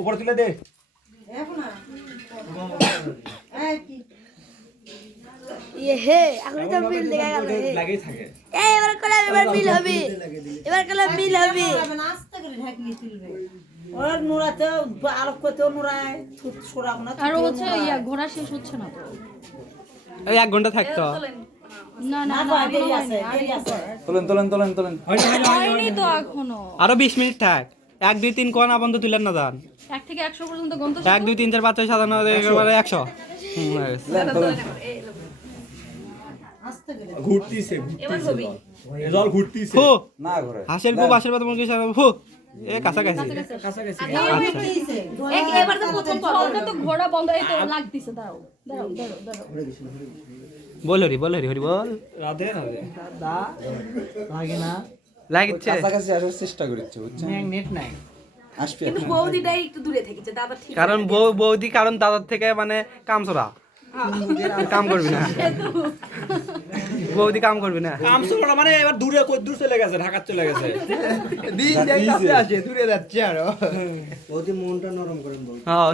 উপরে তুলে দে হে এখন তো বিল দেখা গেল লাগেই থাকে এবার কলা এবার বিল হবে এবার কলা বিল হবে আস্তে করে ঢাকনি তুলবে ওর নোড়াতে আলোক করতে নোড়ায় ছড়াবো না আর হচ্ছে ইয়া ঘোড়া শেষ হচ্ছে না তো এই 1 ঘন্টা থাকতো না না না দেরি আছে দেরি আছে তোলেন তোলেন তোলেন তোলেন হয়নি তো এখনো আরো 20 মিনিট থাক 1 2 3 কোন বন্ধ তুলেন না দান 1 থেকে 100 পর্যন্ত গন্ত 1 2 3 4 5 6 7 8 একেবারে 100 আস্তে করে ঘুরতিছে ঘুরতিছে জল ঘুরতিছে হো না ঘরে হাসের গো বাসের কথা মনে কইছ হো এ কাছাকাছি কাছাকাছি এবার তো প্রথম ফলটা তো ঘোড়া বন্ধ এই তো লাগতেছে দাঁড়াও দাঁড়াও দাঁড়াও দাঁড়াও বল হরি হরি বল রাধে রাধে দা লাগে না লাগিচ্ছে কাছাকাছি আসার চেষ্টা করছে বুঝছেন নেট নাই আসবে কিন্তু বৌদিটাই একটু দূরে থেকেছে দাদা ঠিক কারণ বৌদি কারণ দাদার থেকে মানে কামছড়া কাম করবি না বৌদি কাম করবি না কাম শুরু মানে এবার দূরে কই দূর চলে গেছে ঢাকা চলে গেছে দিন যাইতে আসে দূরে যাচ্ছে আর ওদি মনটা নরম করেন বল হ্যাঁ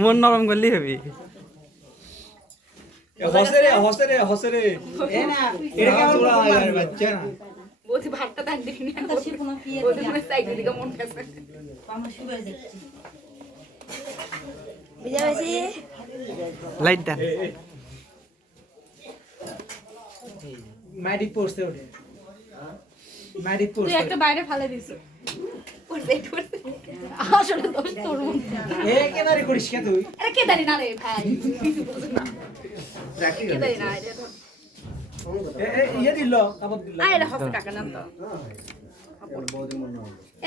মন নরম করলেই হবে হসে রে এ না এটা কেমন লাগে বাচ্চা না বৌদি ভাতটা দান দিবি না শিপুনা কি বৌদি মনে সাইকেল দিকে মন গেছে আমরা শুয়ে যাচ্ছি বুঝা গেছি লাইট দেন ম্যাডিক পড়ছে ওটা ম্যাডিক তুই একটা বাইরে ফেলে দিছ পড়বে পড়বে আসলে তো তোর মন এ কেদারে করিস কে তুই আরে কে জানি না রে ভাই কিছু বুঝছ না কে জানি না এটা তো ইয়ে দিল কাপড় দিল আরে হফ কাকা নাম তো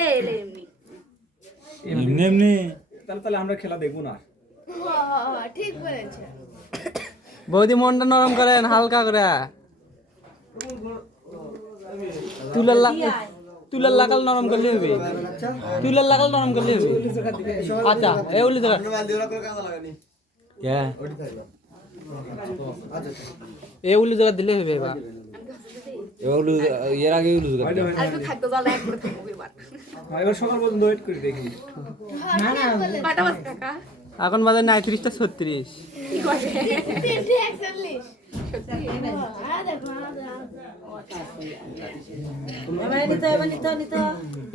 এই লে এমনি এমনি তাহলে আমরা খেলা দেখবো না ঠিক বলেছে বৌদি মনটা নরম করেন হালকা করে তুলার লাগাল নরম করলে হবে তুলার লাগাল নরম করলে হবে আচ্ছা এই উলি জায়গা এই উলি জায়গা দিলে হবে এবার এর আগে ইউজ করে আর তো থাকতো জাল এক করে থাকবো এবার এবার সকাল পর্যন্ত ওয়েট করে দেখি বাটা বাস কাকা এখন বাজে 39টা 36 কি করে 341 এবার নিতে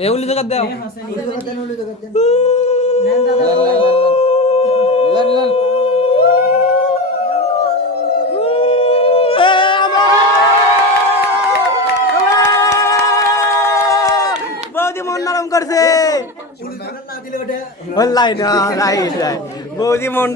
এই উলি জায়গা দাও বৌদি মন নরম করছে না দিলে ওটা রাইট বৌদি মন